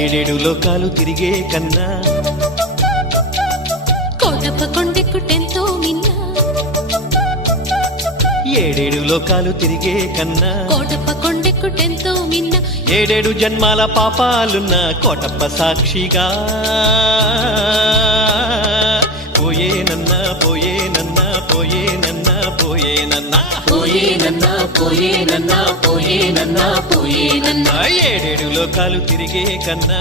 ఏడేడు లోకాలు తిరిగే కన్నా. కోటప్ప కొండెక్కుటెంతో మిన్న. ఏడేడు లోకాలు తిరిగే కన్నా. కోటప్ప కొండెక్కుటెంతో మిన్న. ఏడేడు జన్మాల పాపాలున్న కోటప్ప సాక్షిగా. పోయేనన్నా పోయేనన్నా. పోయేనన్నా పోయేనన్నా పోయేనన్నా పోయేనన్నా పోయేనన్నా పోయేనన్నా ఏడేడు లోకాలు తిరిగే కన్నా.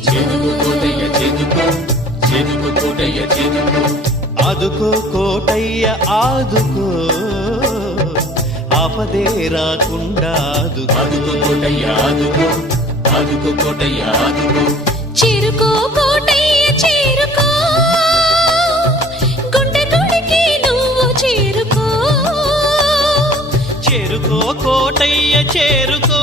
చేదుకో కోటయ్య చెదుకు చెదుకు కోటయ్య చెదుకు ఆదుకో కోటయ్య ఆదుకో. ఆపదే రాకుండా ఆదుకో. ఆదుకో కోటయ్య ఆదుకో. ఆదుకో కోటయ్య ఆదుకో. చేరుకో కోటయ్య చేరుకో. గుండె గుడికి నువ్వు చేరుకో. చేరుకో కోటయ్య చేరుకో.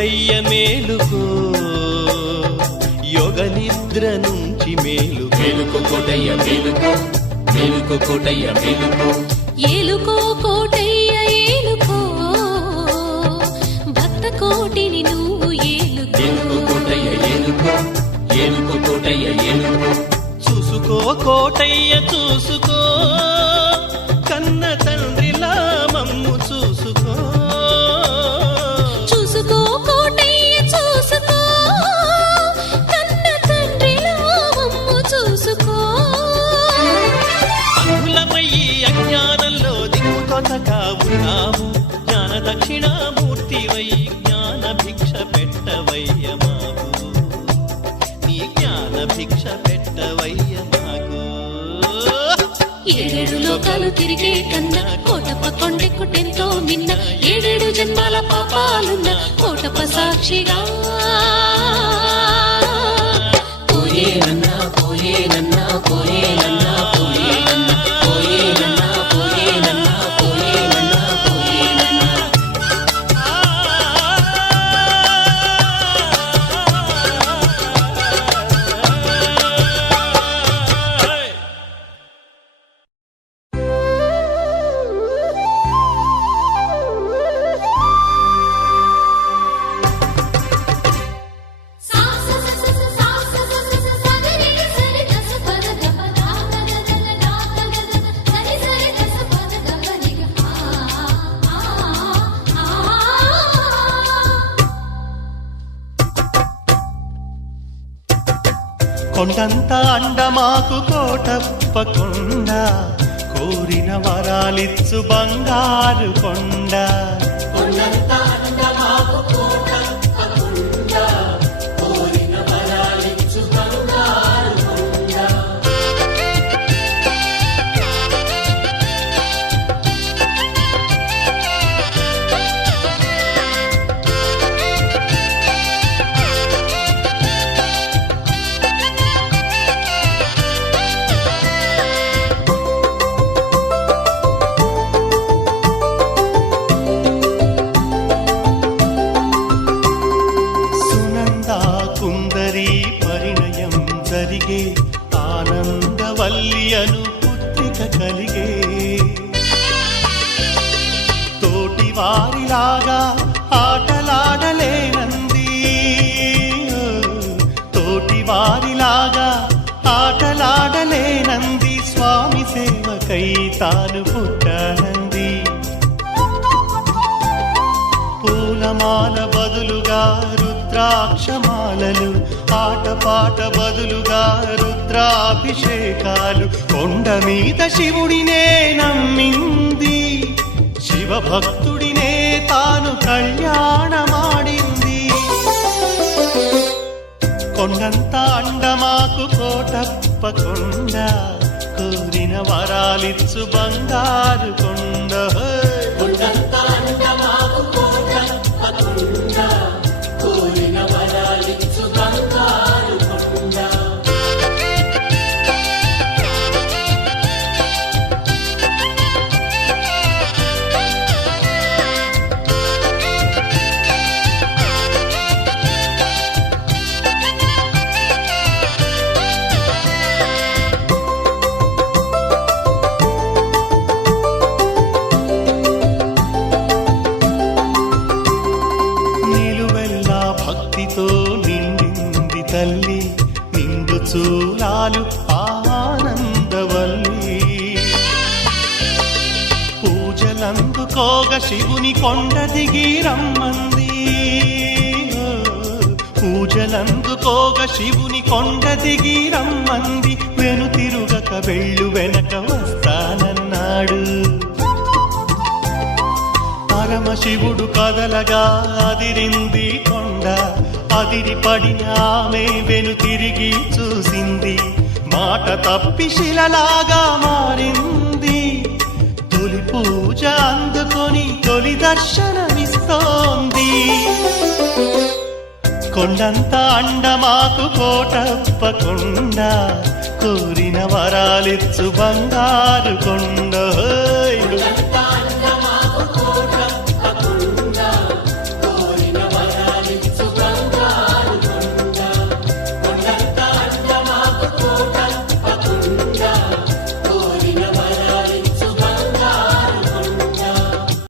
కోటయ్య మేలుకో. యోగ నిద్ర నుంచి మేలు మేలుకో కోటయ్య మేలుకో. మేలుకో కోటయ్య మేలుకో. ఏలుకో కోటయ్య ఏలుకో. భక్త కోటిని నువ్వు ఏలుకో. ఏలుకో కోటయ్య ఏలుకో. ఏలుకో కోటయ్య ఏలుకో. చూసుకో కోటయ్య చూసుకో. దిక్కుకొతగా ఉన్నాము జ్ఞాన దక్షిణామూర్తివై జ్ఞాన భిక్ష పెట్టవయ్య మాకు. నీ జ్ఞాన భిక్ష పెట్టవయ్య మాకు. ఏడేడు లోకాలు తిరిగే కన్నా కోటప్ప కొండెక్కుటెంతో మిన్న ఏడేడు జన్మాల పాపాలున్న కోటప్ప సాక్షిగా. కొండంత అండమాకు కోటప్ప కొండ కోరిన వరాలిచ్చు బంగారు కొండ. సునంద ఆనందవల్లి అను పుత్రిక కలిగే. తోటి వారిలాగా ఆటలాడలేనంది. తోటి వారిలాగా ఆటలాడలేనంది. స్వామి సేవకై తాను పుట్టానంది. పూలమాల బదులుగా రుద్రాక్షమాలలు పాట బదులుగా రుద్రాభిషేకాలు కొండ మీద శివుడినే నమ్మింది. శివభక్తుడినే తాను కళ్యాణమాడింది. కొండంత అండమాకు కోటప్ప కొండ కోరిన వరాలిచ్చు బంగారు కొండ పూజలందుకోగ శివుని కొండ దిగి రమ్మంది. పూజలందుకోగ శివుని కొండ దిగి రమ్మంది. వెను తిరుగక వెళ్ళు వెనక వస్తానన్నాడు. పరమశివుడు కదలగా అదిరింది కొండ. అదిరి పడిన ఆమె వెను తిరిగి చూసింది. మాట తప్పి శిలలాగా మారింది. తొలి పూజ అందుకొని తొలి దర్శనమిస్తోంది. కొండంత అండమాకు కోటప్ప కొండ కోరిన వరాలిచ్చు బంగారు కొండ